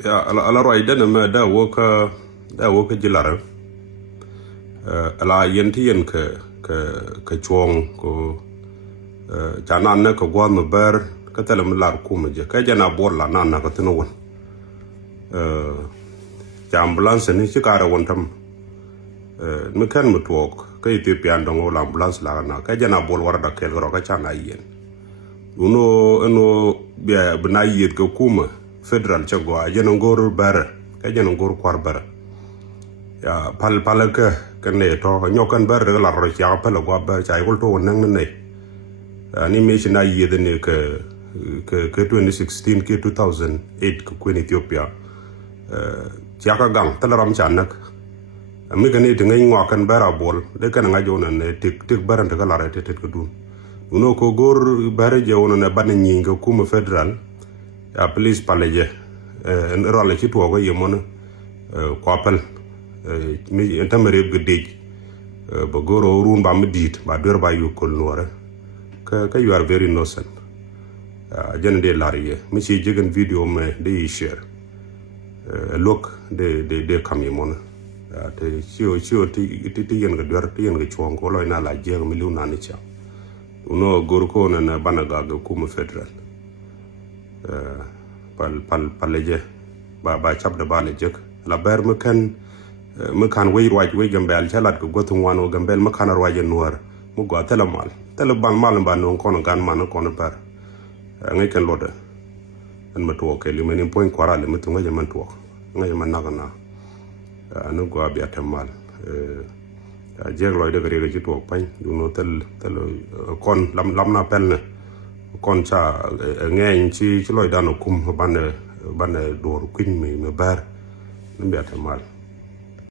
Ya ala roi da na da woka jilara ala yenti yen ka chong ko chana na ka gwa no ber ka tele mlar kuma je ka jana bor la na ka tino won ja ambulance ni chikara won tam me kan mutwok ka Ethiopia ndongo la ambulance la na ka jana bor wara da kel ro ka chana yen uno bia bna yet ka kuma federal chagwa jeno ngor bar ka jeno ngor kwar bar ya pal ka ne to nyokan bar la ro ya pal gwa bar chai gol to nang ne ni me shina yede ne ka 2016 ke 2008 ko kwen Ethiopia ya ka gang talaram chanak mi ka ne tinga ngwa kan bar abol de kan nga jona ne tik baran ta la rete tet ko dun uno ko gor bar je wono ne ban nyinga kuma federal ya police paleje en role ci to go yemon ko appel mi entamere gede ba goro run ba medit ba dor ba yu kol nore ka you are very innocent jen de lariye mi ci jegen video me de share look de kam yemon te ci ti yen ga dor ti yen ga chon ko loy na la je mi lu na ni cha uno gor ko na banaga ga kuma federal pal leje ba chap de bale jek la ber me kan we we gambel chalat ko gotun wano gambel me kan roje noir mu go tele ban mal ba non kono gan man kono par ngai ken lode en ma to ke li menin point korale me to ngai man to ngai man nagana no go abi atemal jeg loy de gere ci to pan du no tel kon lam na pel ne kon cha ngeen ci loy dano kum ban dor queen me bar nimbe atemal